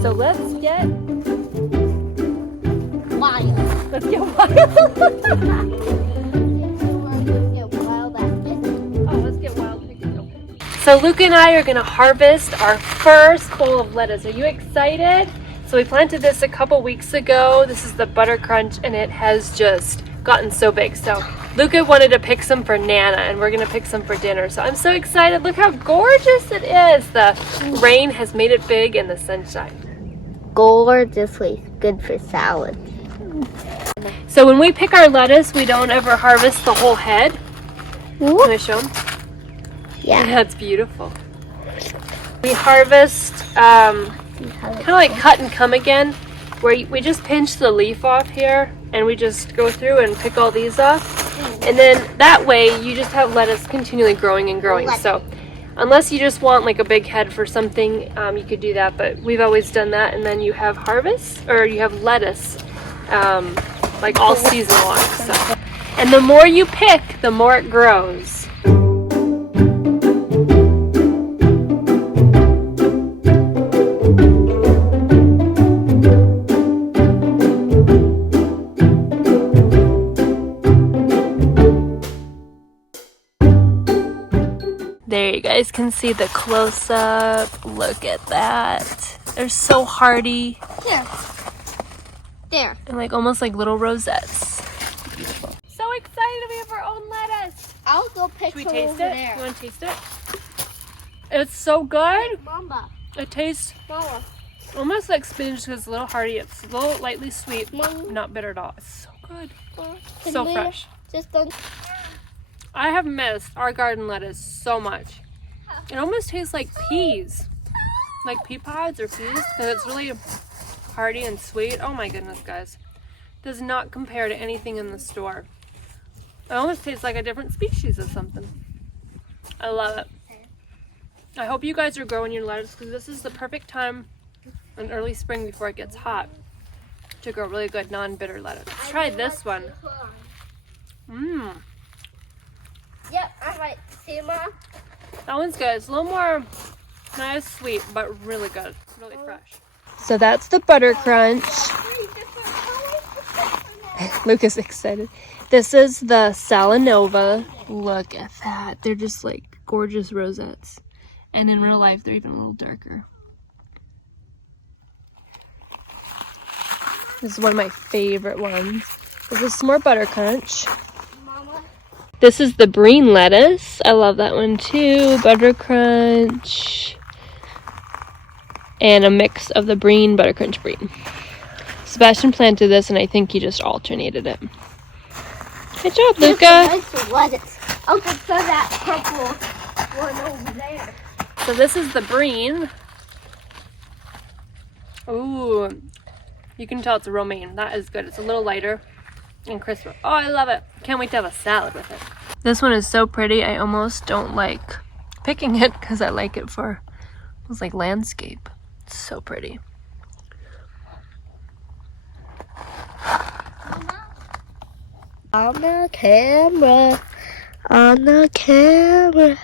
So let's get wild. Let's get wild. So Luke and I are going to harvest our first bowl of lettuce. Are you excited? So we planted this a couple weeks ago. This is the Butter Crunch, and it has just gotten so big. So Luca wanted to pick some for Nana, and we're going to pick some for dinner. So I'm so excited. Look how gorgeous it is. The rain has made it big and the sunshine. Gorgeously good for salad. So when we pick our lettuce, we don't ever harvest the whole head. Can I show them? Yeah. That's beautiful. We harvest kind of like cut and come again, where we just pinch the leaf off here and we just go through and pick all these off. And then that way you just have lettuce continually growing and growing. So unless you just want like a big head for something, you could do that. But we've always done that, and then you have harvest, or you have lettuce like all season long. So. And the more you pick, the more it grows. There, you guys can see the close-up. Look at that. They're so hardy. There. And like almost like little rosettes. Beautiful. So excited we have our own lettuce. I'll go pick Should we some taste over it? there. You want to taste it? It's so good. Mama. It tastes Mama. almost like spinach because it's a little hardy. It's a little lightly sweet, Mama. not bitter at all. It's so good. Can So we fresh. Just don't. I have missed our garden lettuce so much. It almost tastes like peas. Like pea pods or peas. Because it's really hearty and sweet. Oh my goodness, guys. Does not compare to anything in the store. It almost tastes like a different species of something. I love it. I hope you guys are growing your lettuce because this is the perfect time in early spring before it gets hot to grow really good non-bitter lettuce. Let's try this one. Mmm. Yep, I like. See, Mom? That one's good. It's a little more not as sweet, but really good. Really fresh. So that's the Butter Crunch. Luke is excited. This is the Salanova. Look at that. They're just like gorgeous rosettes. And in real life, they're even a little darker. This is one of my favorite ones. This is some more Butter Crunch. Mama. This is the Breen lettuce. I love that one too. Butter Crunch. And a mix of the Breen, Butter Crunch, Breen. Sebastian planted this, and I think he just alternated it. Good job, Luca. I'll just throw that purple one over there. So this is the Breen. Ooh, you can tell it's a romaine. That is good. It's a little lighter and crisper. Oh, I love it. Can't wait to have a salad with it. This one is so pretty. I almost don't like picking it because I like it for, it's like landscape. It's so pretty. On the camera, on the camera.